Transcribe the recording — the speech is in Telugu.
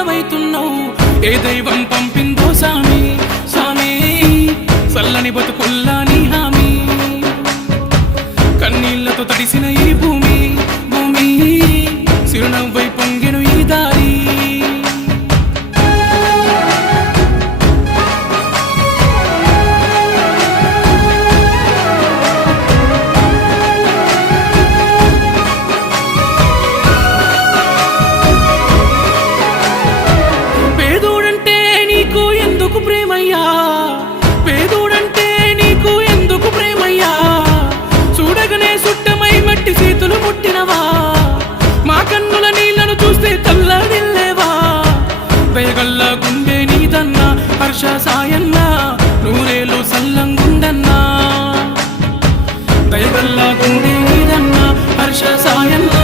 దూరమైతున్నావు ఏ దైవం పంపిందో సామి సామి చల్లని బతుకుల్లా నీ హామీ కన్నీళ్లతో తడిసిన ఈ భూమి భూమి చిరునవ్వై పొంగెను ఈ దారి పేదోడంటే నీకు ఎందుకు ప్రేమయ్యా చూడగనే సుట్టమై మట్టి చేతులు ముట్టినవా మా కన్నుల నీళ్లను చూస్తే తల్లడిల్లేవా దయగల్లా గుండె నీదన్నా హర్ష సాయన్నా నూరేలు సల్లంగుండన్నా దయగల్లా గుండె నీదన్నా హర్ష సాయన్నా